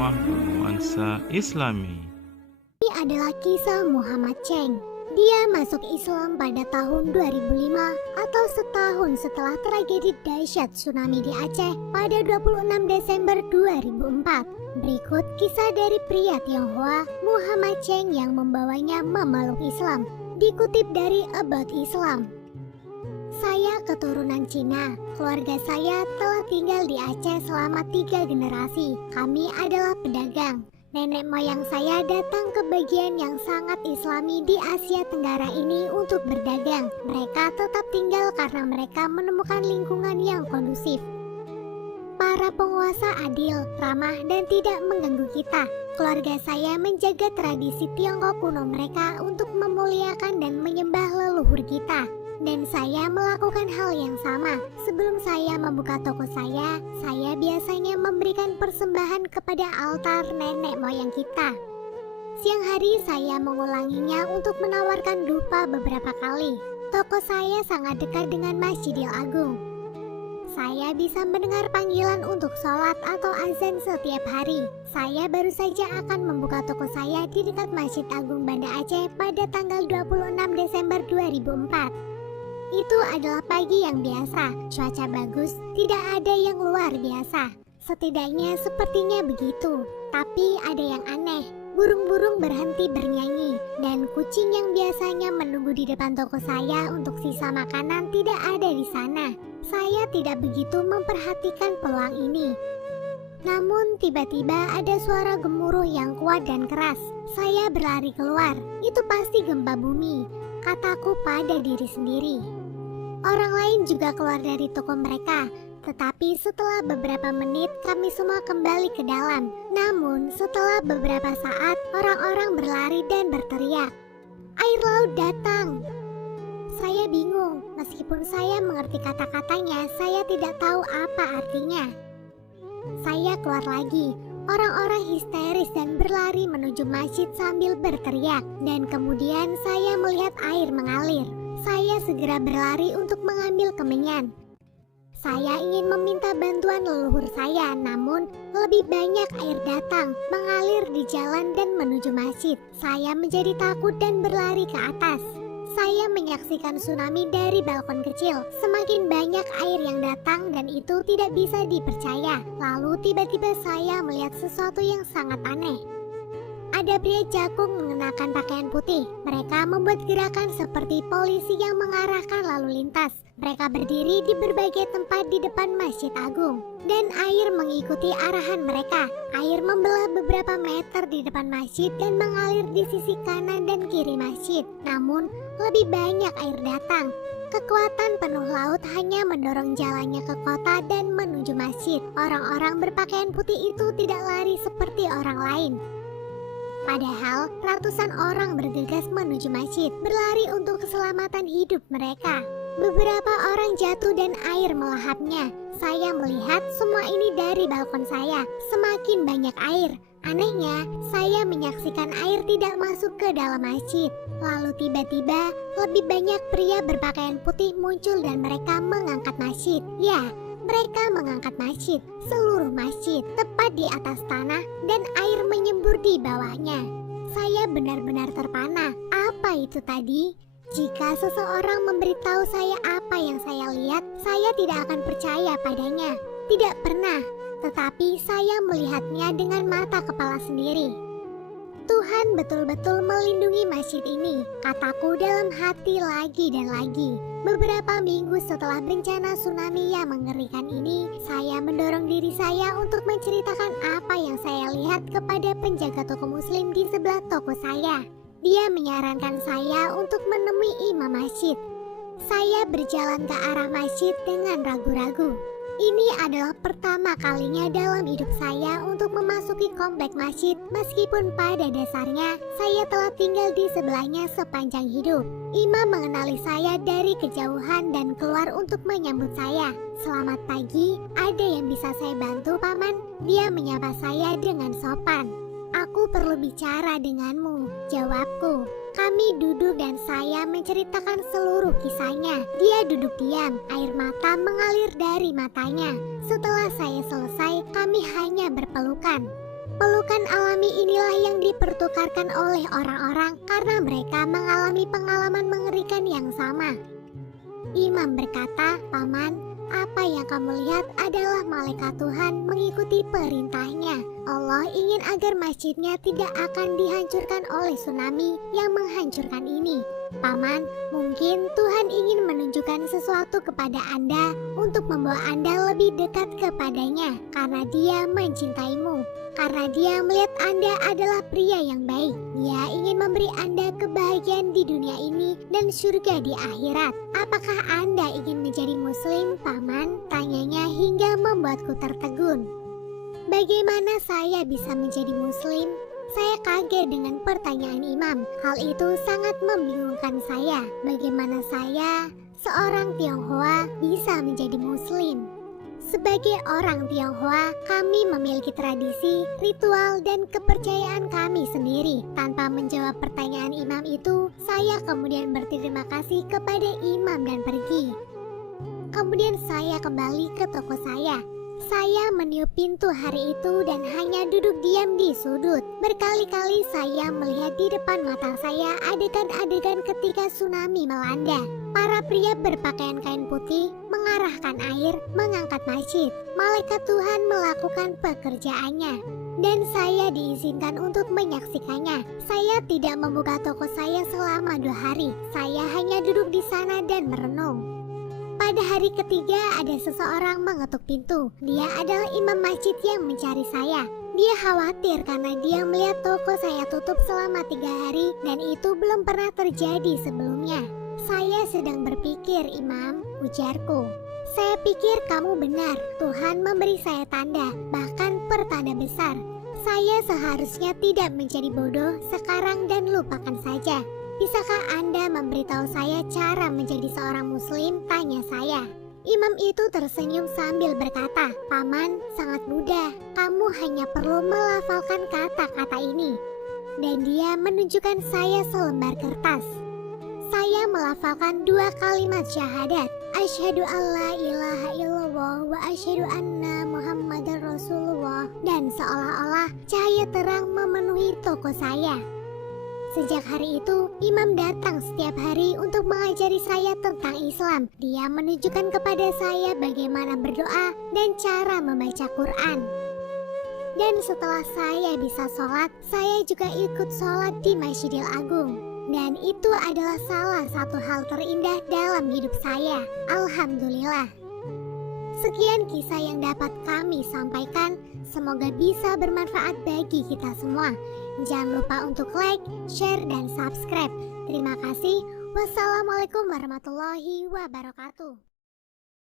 ramah bernuansa Islami. Ini adalah kisah Muhammad Cheng. Dia masuk Islam pada tahun 2005 atau setahun setelah tragedi dahsyat tsunami di Aceh pada 26 Desember 2004. Berikut kisah dari pria Tionghoa Muhammad Cheng yang membawanya memeluk Islam. Dikutip dari About Islam. Saya keturunan Cina. Keluarga saya telah tinggal di Aceh selama 3 generasi. Kami adalah pedagang. Nenek moyang saya datang ke bagian yang sangat Islami di Asia Tenggara ini untuk berdagang. Mereka tetap tinggal karena mereka menemukan lingkungan yang kondusif. Para penguasa adil, ramah, dan tidak mengganggu kita. Keluarga saya menjaga tradisi Tiongkok kuno mereka untuk memuliakan dan menyembah leluhur kita. Dan saya melakukan hal yang sama. Sebelum saya membuka toko saya biasanya memberikan persembahan kepada altar nenek moyang kita. Siang hari saya mengulanginya untuk menawarkan dupa beberapa kali. Toko saya sangat dekat dengan Masjidil Agung. Saya bisa mendengar panggilan untuk sholat atau azan setiap hari. Saya baru saja akan membuka toko saya di dekat Masjid Agung Banda Aceh pada tanggal 26 Desember 2004. Itu adalah pagi yang biasa, cuaca bagus, tidak ada yang luar biasa. Setidaknya sepertinya begitu. Tapi ada yang aneh, burung-burung berhenti bernyanyi, dan kucing yang biasanya menunggu di depan toko saya untuk sisa makanan tidak ada di sana. Saya tidak begitu memperhatikan peluang ini. Namun tiba-tiba ada suara gemuruh yang kuat dan keras. Saya berlari keluar, itu pasti gempa bumi, kataku pada diri sendiri. Orang lain juga keluar dari toko mereka, tetapi setelah beberapa menit kami semua kembali ke dalam. Namun setelah beberapa saat orang-orang berlari dan berteriak, "Air laut datang!" Saya bingung, meskipun saya mengerti kata-katanya, saya tidak tahu apa artinya. Saya keluar lagi. Orang-orang histeris dan berlari menuju masjid sambil berteriak, dan kemudian saya melihat air mengalir. Saya segera berlari untuk mengambil kemenyan. Saya ingin meminta bantuan leluhur saya, namun lebih banyak air datang, mengalir di jalan dan menuju masjid. Saya menjadi takut dan berlari ke atas. Saya menyaksikan tsunami dari balkon kecil. Semakin banyak air yang datang dan itu tidak bisa dipercaya. Lalu tiba-tiba saya melihat sesuatu yang sangat aneh. Ada pria jakung mengenakan pakaian putih. Mereka membuat gerakan seperti polisi yang mengarahkan lalu lintas. Mereka berdiri di berbagai tempat di depan Masjid Agung, dan air mengikuti arahan mereka. Air membelah beberapa meter di depan masjid dan mengalir di sisi kanan dan kiri masjid. Namun, lebih banyak air datang. Kekuatan penuh laut hanya mendorong jalannya ke kota dan menuju masjid. Orang-orang berpakaian putih itu tidak lari seperti orang lain. Padahal ratusan orang bergegas menuju masjid, berlari untuk keselamatan hidup mereka. Beberapa orang jatuh dan air melahapnya. Saya melihat semua ini dari balkon saya. Semakin banyak air. Anehnya, saya menyaksikan air tidak masuk ke dalam masjid. Lalu tiba-tiba, lebih banyak pria berpakaian putih muncul dan mereka mengangkat masjid. Ya, mereka mengangkat masjid, seluruh masjid, tepat di atas tanah, dan air menyembur di bawahnya. Saya benar-benar terpana. Apa itu tadi? Jika seseorang memberitahu saya apa yang saya lihat, saya tidak akan percaya padanya. Tidak pernah, tetapi saya melihatnya dengan mata kepala sendiri. Tuhan betul-betul melindungi masjid ini, kataku dalam hati lagi dan lagi. Beberapa minggu setelah bencana tsunami yang mengerikan ini, saya mendorong diri saya untuk menceritakan apa yang saya lihat kepada penjaga toko muslim di sebelah toko saya. Dia menyarankan saya untuk menemui imam masjid. Saya berjalan ke arah masjid dengan ragu-ragu. Ini adalah pertama kalinya dalam hidup saya untuk memasuki komplek masjid, meskipun pada dasarnya saya telah tinggal di sebelahnya sepanjang hidup. Imam mengenali saya dari kejauhan dan keluar untuk menyambut saya. "Selamat pagi, ada yang bisa saya bantu, Paman?" Dia menyapa saya dengan sopan. "Aku perlu bicara denganmu," jawabku. Kami duduk dan saya menceritakan seluruh kisahnya. Dia duduk diam, air mata mengalir dari matanya. Setelah saya selesai, kami hanya berpelukan. Pelukan alami inilah yang dipertukarkan oleh orang-orang karena mereka mengalami pengalaman mengerikan yang sama. Imam berkata, "Paman, apa yang kamu lihat adalah malaikat Tuhan mengikuti perintahnya. Allah ingin agar masjidnya tidak akan dihancurkan oleh tsunami yang menghancurkan ini. Paman, mungkin Tuhan ingin menunjukkan sesuatu kepada Anda untuk membawa Anda lebih dekat kepadanya karena Dia mencintaimu. Karena Dia melihat Anda adalah pria yang baik. Dia ingin memberi Anda kebahagiaan di dunia ini dan surga di akhirat. Apakah Anda ingin menjadi muslim, Paman?" Tanyanya hingga membuatku tertegun. Bagaimana saya bisa menjadi muslim? Saya kaget dengan pertanyaan imam. Hal itu sangat membingungkan saya. Bagaimana saya, seorang Tionghoa, bisa menjadi muslim? Sebagai orang Tionghoa, kami memiliki tradisi, ritual, dan kepercayaan kami sendiri. Tanpa menjawab pertanyaan imam itu, saya kemudian berterima kasih kepada imam dan pergi. Kemudian saya kembali ke toko saya. Saya meniup pintu hari itu dan hanya duduk diam di sudut. Berkali-kali saya melihat di depan mata saya adegan-adegan ketika tsunami melanda. Para pria berpakaian kain putih mengarahkan air, mengangkat masjid. Malaikat Tuhan melakukan pekerjaannya. Dan saya diizinkan untuk menyaksikannya. Saya tidak membuka toko saya selama 2 hari. Saya hanya duduk di sana dan merenung. Pada hari ketiga ada seseorang mengetuk pintu. Dia adalah imam masjid yang mencari saya. Dia khawatir karena dia melihat toko saya tutup selama 3 hari dan itu belum pernah terjadi sebelumnya. "Saya sedang berpikir, Imam," ujarku. "Saya pikir kamu benar. Tuhan memberi saya tanda, bahkan pertanda besar. Saya seharusnya tidak menjadi bodoh sekarang dan lupakan saja. Bisakah Anda memberitahu saya cara menjadi seorang muslim?" tanya saya. Imam itu tersenyum sambil berkata, "Paman, sangat mudah. Kamu hanya perlu melafalkan kata-kata ini." Dan dia menunjukkan saya selembar kertas. Saya melafalkan 2 kalimat syahadat. Asyhadu alla ilaha illallah wa asyhadu anna Muhammadar Rasulullah. Dan seolah-olah cahaya terang memenuhi toko saya. Sejak hari itu, imam datang setiap hari untuk mengajari saya tentang Islam. Dia menunjukkan kepada saya bagaimana berdoa dan cara membaca Quran. Dan setelah saya bisa sholat, saya juga ikut sholat di Masjidil Agung. Dan itu adalah salah satu hal terindah dalam hidup saya. Alhamdulillah. Sekian kisah yang dapat kami sampaikan. Semoga bisa bermanfaat bagi kita semua. Jangan lupa untuk like, share, dan subscribe. Terima kasih. Wassalamualaikum warahmatullahi wabarakatuh.